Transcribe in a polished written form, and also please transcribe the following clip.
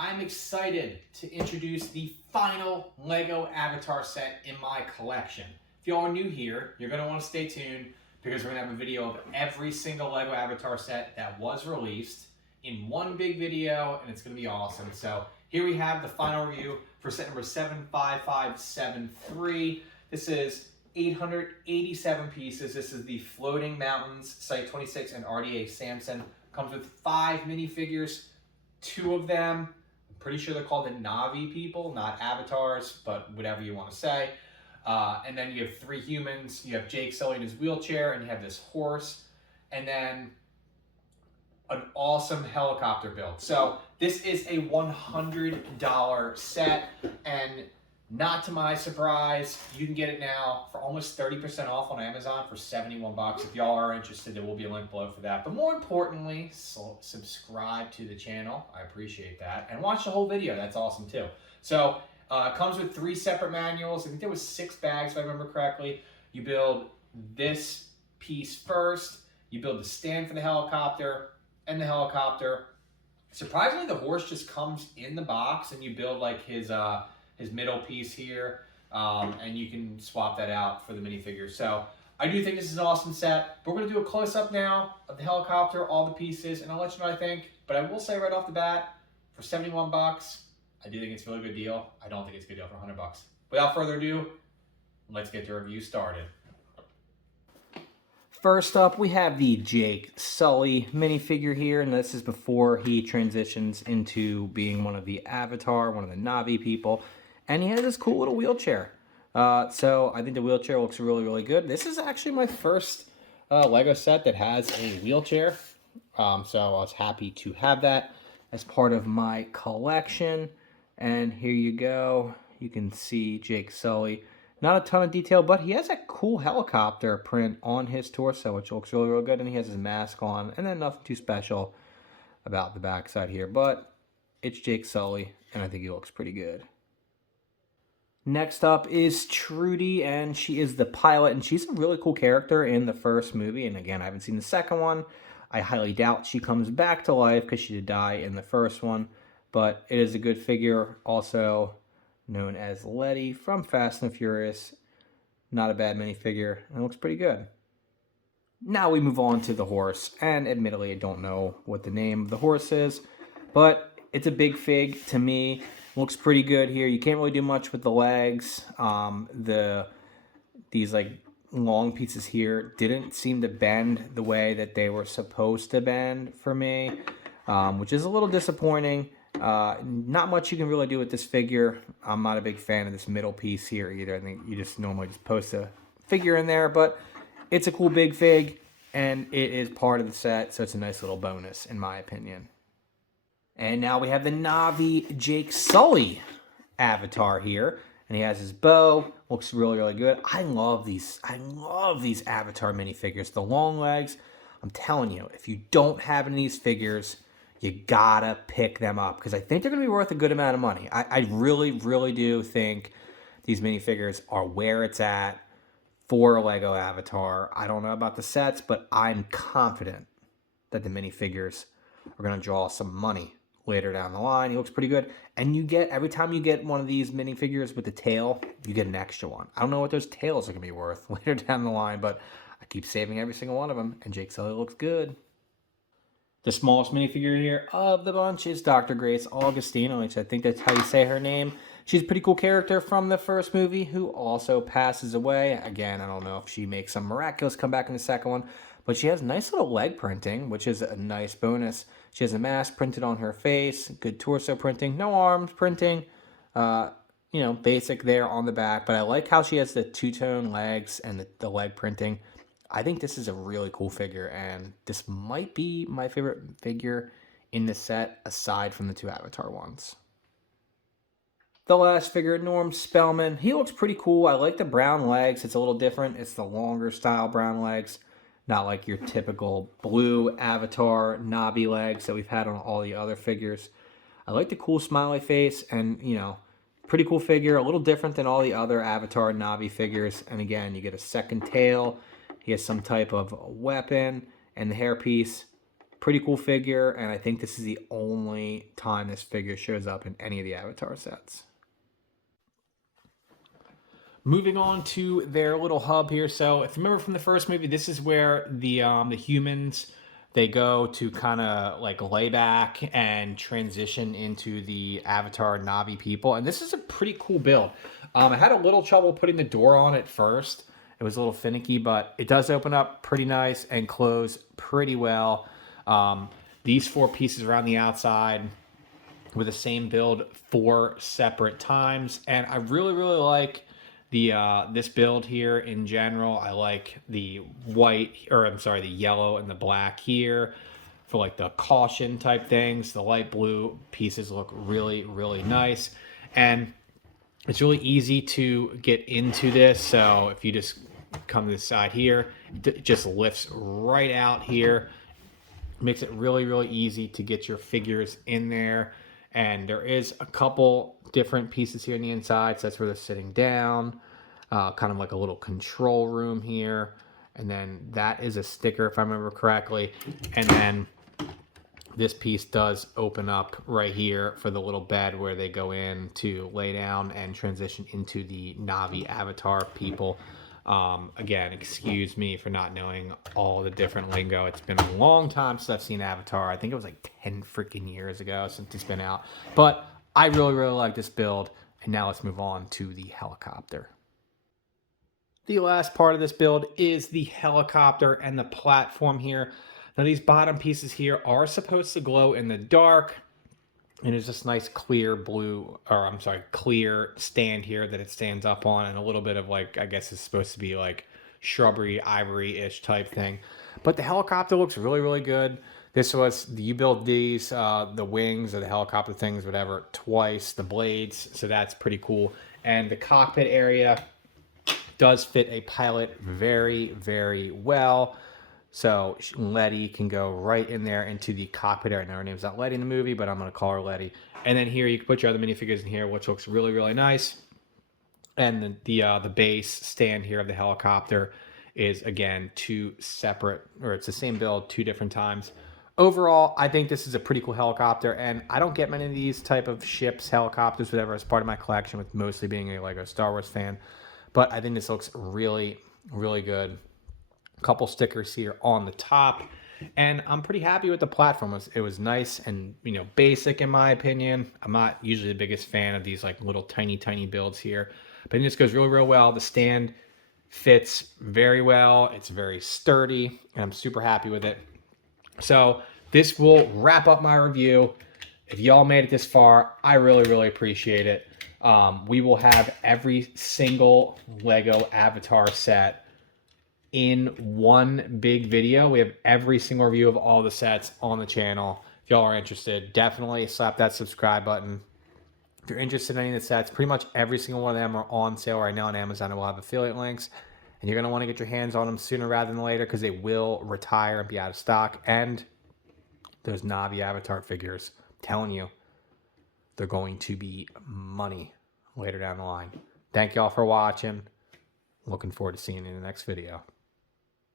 I'm excited to introduce the final LEGO Avatar set in my collection. If you are new here, you're going to want to stay tuned because we're going to have a video of every single LEGO Avatar set that was released in one big video, and it's going to be awesome. So here we have the final review for set number 75573. This is 887 pieces. This is the Floating Mountains Site 26 and RDA Samson. Comes with 5 minifigures, 2 of them. I'm pretty sure they're called the Na'vi people, not avatars, but whatever you want to say. And then you have 3 humans. You have Jake Sully in his wheelchair, and you have this horse. And then an awesome helicopter build. So this is a $100 set, and not to my surprise, you can get it now for almost 30% off on Amazon for 71 bucks. If y'all are interested, there will be a link below for that. But more importantly, subscribe to the channel. I appreciate that. And watch the whole video. That's awesome too. So it comes with 3 separate manuals. I think there was 6 bags if I remember correctly. You build this piece first. You build the stand for the helicopter and the helicopter. Surprisingly, the horse just comes in the box, and you build like his middle piece here, and you can swap that out for the minifigures. So I do think this is an awesome set. But we're gonna do a close-up now of the helicopter, all the pieces, and I'll let you know what I think. But I will say right off the bat, for 71 bucks, I do think it's a really good deal. I don't think it's a good deal for 100 bucks. Without further ado, let's get the review started. First up, we have the Jake Sully minifigure here, and this is before he transitions into being one of the Avatar, one of the Na'vi people. And he has this cool little wheelchair. So I think the wheelchair looks really, really good. This is actually my first LEGO set that has a wheelchair. So I was happy to have that as part of my collection. And here you go. You can see Jake Sully. Not a ton of detail, but he has a cool helicopter print on his torso, which looks really, really good. And he has his mask on, and then nothing too special about the backside here. But it's Jake Sully, and I think he looks pretty good. Next up is Trudy, and she is the pilot, and she's a really cool character in the first movie. And again, I haven't seen the second one. I highly doubt she comes back to life because she did die in the first one. But it is a good figure, also known as Letty from Fast and Furious. Not a bad minifigure, and it looks pretty good. Now we move on to the horse, and admittedly I don't know what the name of the horse is, but it's a big fig to me. Looks pretty good here. You can't really do much with the legs. These like long pieces here didn't seem to bend the way that they were supposed to bend for me, which is a little disappointing. Not much you can really do with this figure. I'm not a big fan of this middle piece here either. I think you just normally just post a figure in there, but it's a cool big fig, and it is part of the set, so it's a nice little bonus in my opinion. And now we have the Na'vi Jake Sully avatar here, and he has his bow. Looks really, really good. I love these avatar minifigures. The long legs. I'm telling you, if you don't have any of these figures, you gotta pick them up because I think they're gonna be worth a good amount of money. I really, really do think these minifigures are where it's at for LEGO Avatar. I don't know about the sets, but I'm confident that the minifigures are gonna draw some money later down the line. He looks pretty good. And you get, every time you get one of these minifigures with the tail, you get an extra one. I don't know what those tails are gonna be worth later down the line, but I keep saving every single one of them, and Jake Sully looks good. The smallest minifigure here of the bunch is Dr. Grace Augustino, which I think that's how you say her name. She's a pretty cool character from the first movie who also passes away. Again, I don't know if she makes some miraculous comeback in the second one, but she has nice little leg printing, which is a nice bonus. She has a mask printed on her face, good torso printing, no arms printing, basic there on the back. But I like how she has the two-tone legs and the leg printing. I think this is a really cool figure, and this might be my favorite figure in the set, aside from the 2 Avatar ones. The last figure, Norm Spellman. He looks pretty cool. I like the brown legs. It's a little different. It's the longer style brown legs, not like your typical blue Avatar Na'vi legs that we've had on all the other figures. I like the cool smiley face, and, pretty cool figure. A little different than all the other Avatar Na'vi figures. And again, you get a second tail. He has some type of weapon, and the hairpiece Pretty cool figure, and I think this is the only time this figure shows up in any of the Avatar sets. Moving on to their little hub here. So if you remember from the first movie, this is where the humans, they go to kind of like lay back and transition into the Avatar Na'vi people. And this is a pretty cool build. I had a little trouble putting the door on at first. It was a little finicky, but it does open up pretty nice and close pretty well. These 4 pieces around the outside with the same build 4 separate times. And I really, really like the this build here in general. I like the white, or I'm sorry, the yellow and the black here for like the caution type things. The light blue pieces look really, really nice. And it's really easy to get into this. So if you just come to the side here, it just lifts right out here. Makes it really, really easy to get your figures in there. And there is a couple different pieces here on the inside. So that's where they're sitting down. Kind of like a little control room here. And then that is a sticker, if I remember correctly. And then this piece does open up right here for the little bed where they go in to lay down and transition into the Na'vi Avatar people. Again, excuse me for not knowing all the different lingo. It's been a long time since I've seen Avatar. I think it was like 10 freaking years ago since it's been out. But I really, really like this build. And now let's move on to the helicopter. The last part of this build is the helicopter and the platform here. Now these bottom pieces here are supposed to glow in the dark. And there's this nice clear blue, or I'm sorry, clear stand here that it stands up on, and a little bit of like, I guess it's supposed to be like shrubbery, ivory-ish type thing. But the helicopter looks really, really good. This was, you build these, the wings or the helicopter things, whatever, twice, the blades, so that's pretty cool. And the cockpit area does fit a pilot very, very well. So Letty can go right in there into the cockpit area. Now her name's not Letty in the movie, but I'm going to call her Letty. And then here you can put your other minifigures in here, which looks really, really nice. And the base stand here of the helicopter is, again, 2 separate, or it's the same build 2 different times. Overall, I think this is a pretty cool helicopter, and I don't get many of these type of ships, helicopters, whatever, as part of my collection, with mostly being a Lego Star Wars fan. But I think this looks really, really good. Couple stickers here on the top, and I'm pretty happy with the platform. It was nice and, you know, basic in my opinion. I'm not usually the biggest fan of these like little tiny builds here, but this goes really, real well. The stand fits very well. It's very sturdy, and I'm super happy with it. So this will wrap up my review. If y'all made it this far, I really, really appreciate it. We will have every single Lego Avatar set in one big video. We have every single review of all the sets on the channel. If y'all are interested, definitely slap that subscribe button. If you're interested in any of the sets, pretty much every single one of them are on sale right now on Amazon. We'll have affiliate links, and you're going to want to get your hands on them sooner rather than later, because they will retire and be out of stock. And those Na'vi Avatar figures, I'm telling you, they're going to be money later down the line. Thank y'all for watching. Looking forward to seeing you in the next video.